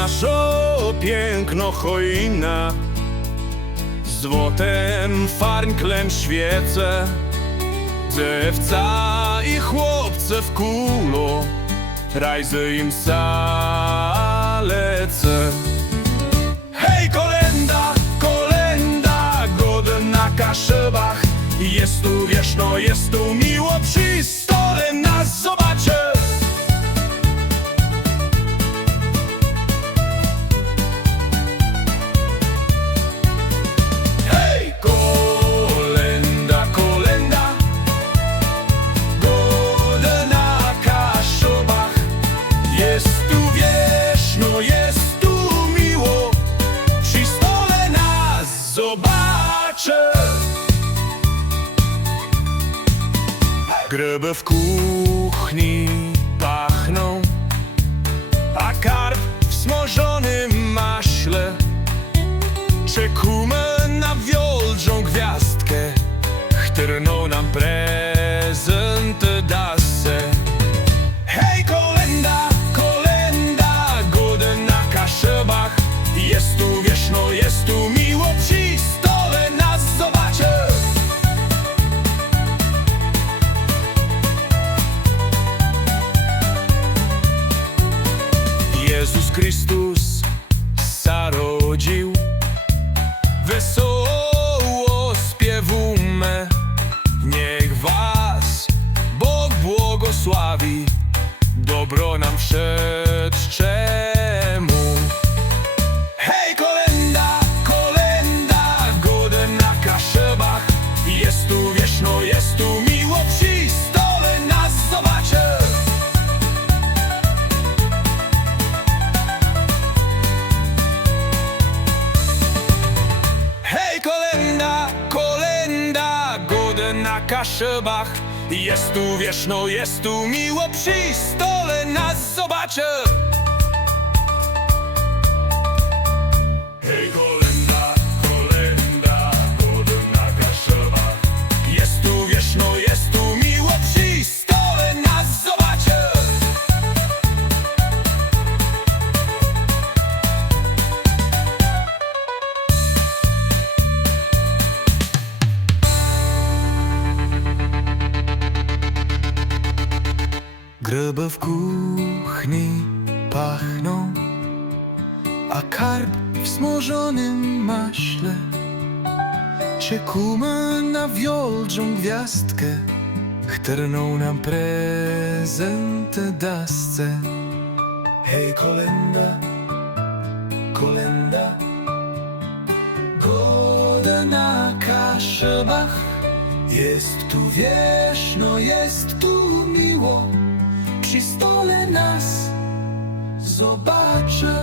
Naszo piękno choina, złotem farnklem świece, dziewca i chłopce w kulo, rajzy im salece. Hej, kolenda, kolenda, godna Kaszebach, jest tu wieszno, jest tu miło, przy stole nas zobaczy. Gryby w kuchni pachną, a karp w smażonym maśle. Czekamy na wiolżą gwiazdkę, którą nam prezent dasse. Hej, kolenda, kolenda, godna Kaszebach, jest tu wieszno, jest tu miło, przy stole nas zobaczy. Jezus Chrystus zarodził, wesoło śpiewujmy, niech was Bóg błogosławi, dobro nam wszystczemu. Hej, kolenda, kolenda, godna Kaszebach, jest tu wieszno, jest tu miło, przy stole nas zobaczy. Na Kaszebach, jest tu wieszno, jest tu miło, przy stole nas zobaczy. Hej, kolenda, kolenda, godna Kaszebach, jest tu wieszno, jest tu miło, przy stole nas zobaczy. Gryby w kuchni pachną, a karp w smażonym maśle. Czekamy na wiolżą gwiazdkę, którą nam prezent dasse. Hej, kolenda, kolenda, godna Kaszebach, jest tu wieszno, jest tu miło, przy stole nas zobaczy.